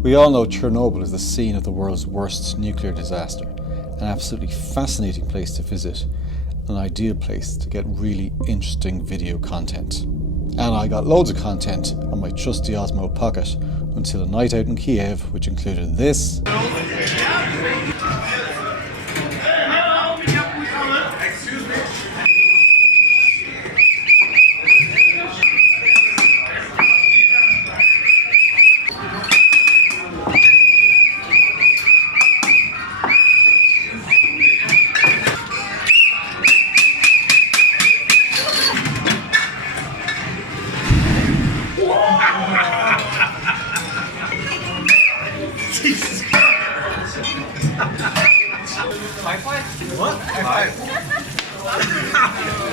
We all know Chernobyl is the scene of the world's worst nuclear disaster, an absolutely fascinating place to visit, an ideal place to get really interesting video content. And I got loads of content on my trusty Osmo Pocket until a night out in Kiev, which included this.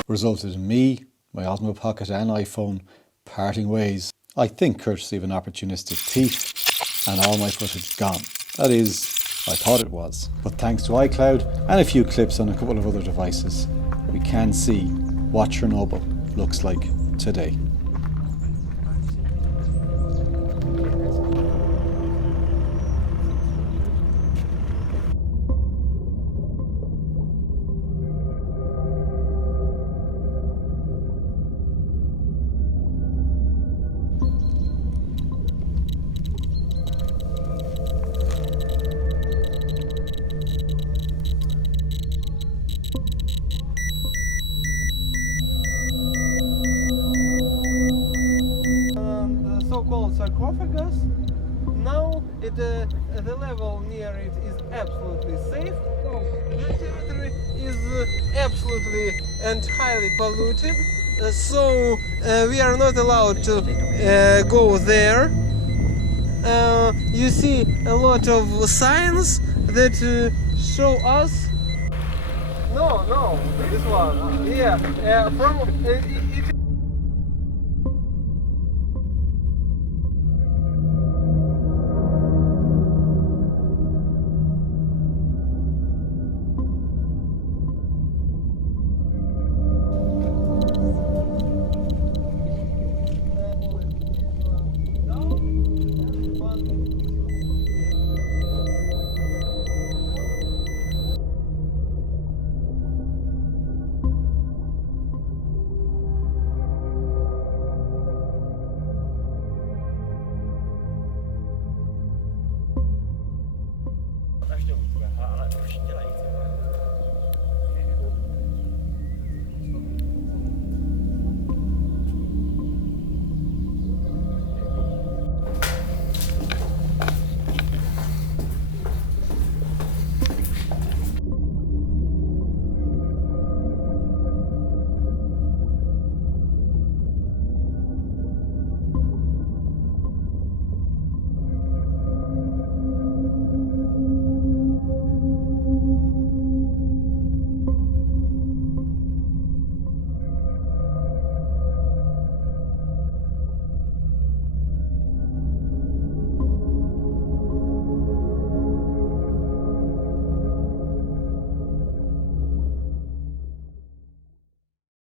Resulted in me, my Osmo Pocket and iPhone parting ways, I think courtesy of an opportunistic thief, and all my footage gone. That is, I thought it was. But thanks to iCloud and a few clips on a couple of other devices, we can see what Chernobyl looks like today. So-called sarcophagus. Now the level near it is absolutely safe. So the territory is absolutely and highly polluted. So we are not allowed to go there. You see a lot of signs that show us. No, this one. Yeah, from it.